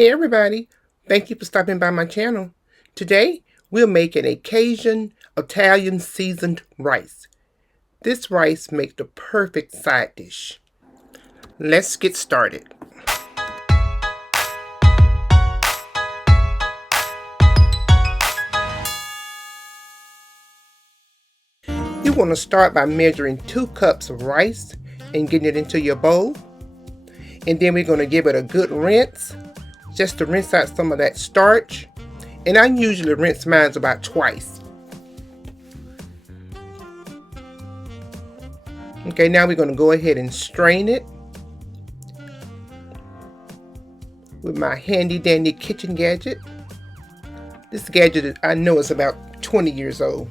Hey everybody, thank you for stopping by my channel. Today we're making a Cajun Italian seasoned rice. This rice makes the perfect side dish. Let's get started. You want to start by measuring 2 cups of rice and getting it into your bowl. And then we're going to give it a good rinse, just to rinse out some of that starch. And I usually rinse mine about twice. Okay, now we're going to go ahead and strain it with my handy dandy kitchen gadget. This gadget, I know, is about 20 years old.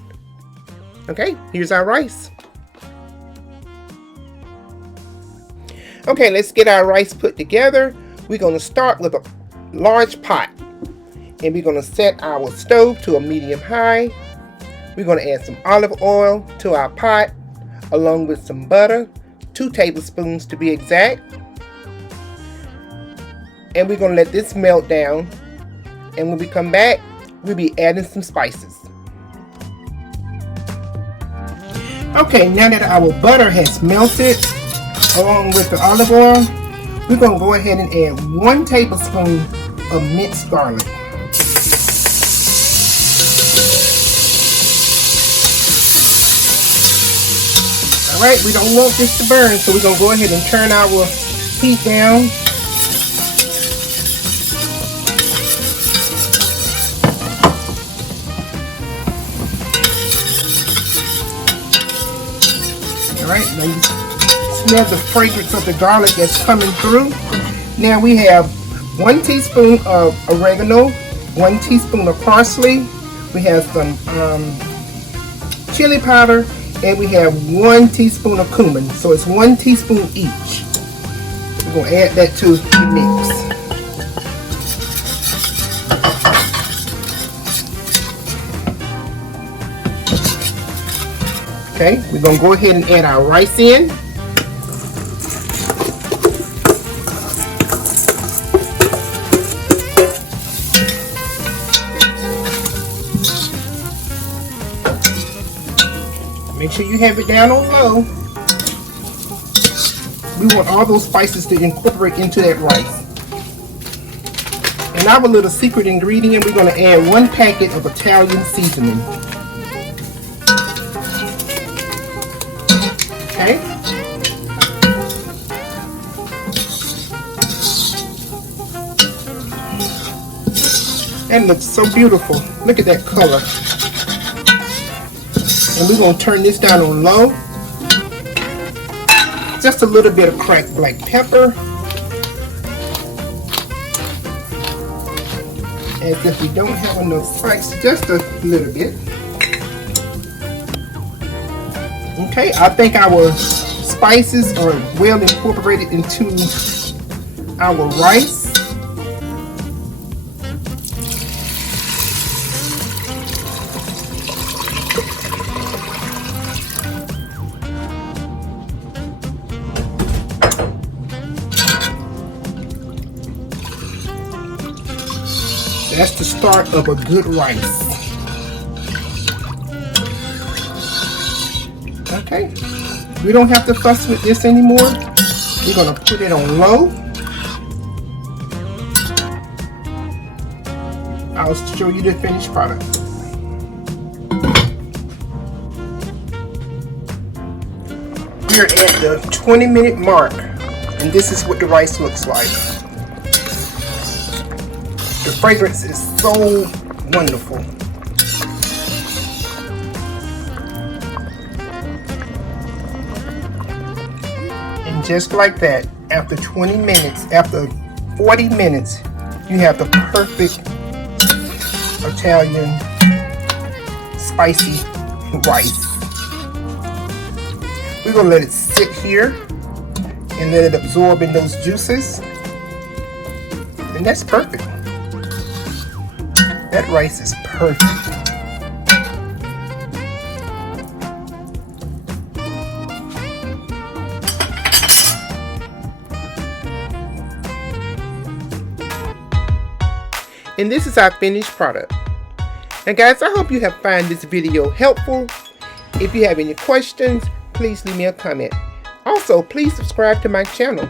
Okay, here's our rice. Okay, let's get our rice put together. We're going to start with a large pot, and we're going to set our stove to a medium high. We're going to add some olive oil to our pot along with some butter, 2 tablespoons to be exact. And we're going to let this melt down, and when we come back, we'll be adding some spices. Okay, now that our butter has melted along with the olive oil, we're going to go ahead and add 1 tablespoon of minced garlic. Alright, we don't want this to burn, so we're going to go ahead and turn our heat down. Alright, now you smell the fragrance of the garlic that's coming through. Now we have 1 teaspoon of oregano, 1 teaspoon of parsley. We have some chili powder, and we have 1 teaspoon of cumin. So it's 1 teaspoon each. We're going to add that to the mix. Okay, we're going to go ahead and add our rice in. Make sure you have it down on low. We want all those spices to incorporate into that rice. And our little secret ingredient, we're going to add 1 packet of Italian seasoning. Okay. That looks so beautiful. Look at that color. And we're going to turn this down on low. Just a little bit of cracked black pepper. As if we don't have enough spice, just a little bit. Okay, I think our spices are well incorporated into our rice. That's the start of a good rice. Okay, we don't have to fuss with this anymore. We're going to put it on low. I'll show you the finished product. We're at the 20-minute mark, and this is what the rice looks like. The fragrance is so wonderful. And just like that, after 20 minutes, after 40 minutes, you have the perfect Italian spicy rice. We're going to let it sit here and let it absorb in those juices. And that's perfect. That rice is perfect. And this is our finished product. And guys, I hope you have found this video helpful. If you have any questions, please leave me a comment. Also, please subscribe to my channel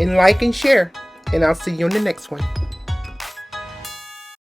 and like and share. And I'll see you on the next one.